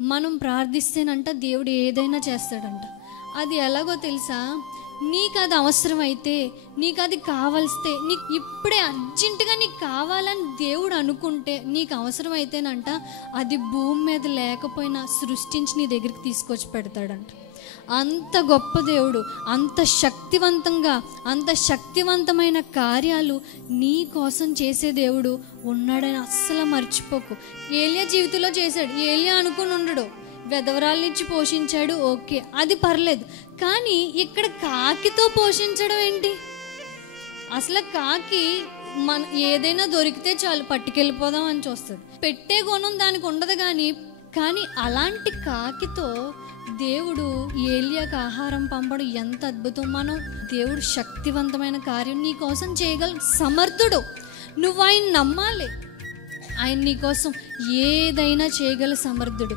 మనం ప్రార్థిస్తేనంట దేవుడు ఏదైనా చేస్తాడంట. అది ఎలాగో తెలుసా? నీకు అది అవసరమైతే, నీకు అది కావాల్స్తే, నీకు ఇప్పుడే అర్జెంటుగా నీకు కావాలని దేవుడు అనుకుంటే, నీకు అవసరమైతేనంట అది భూమి మీద లేకపోయినా సృష్టించి నీ దగ్గరికి తీసుకొచ్చి పెడతాడంట. అంత గొప్ప దేవుడు, అంత శక్తివంతంగా, అంత శక్తివంతమైన కార్యాలు నీ కోసం చేసే దేవుడు ఉన్నాడని అస్సలు మర్చిపోకు. ఏలియా జీవితంలో చేశాడు. ఏలియా అనుకుని ఉండడు, వెధవరాళ్ళనిచ్చి పోషించాడు, ఓకే, అది పర్లేదు. కానీ ఇక్కడ కాకితో పోషించడం ఏంటి? అసలు కాకి మన ఏదైనా దొరికితే చాలు పట్టుకెళ్ళిపోదాం అని చూస్తుంది. పెట్టే గుణం దానికి ఉండదు. కానీ అలాంటి కాకితో దేవుడు ఏలియాకి ఆహారం పంపడం ఎంత అద్భుతం. దేవుడు శక్తివంతమైన కార్యం నీ కోసం చేయగల సమర్థుడు. నువ్వు ఆయన నమ్మాలి. ఆయన నీ కోసం ఏదైనా చేయగల సమర్థుడు.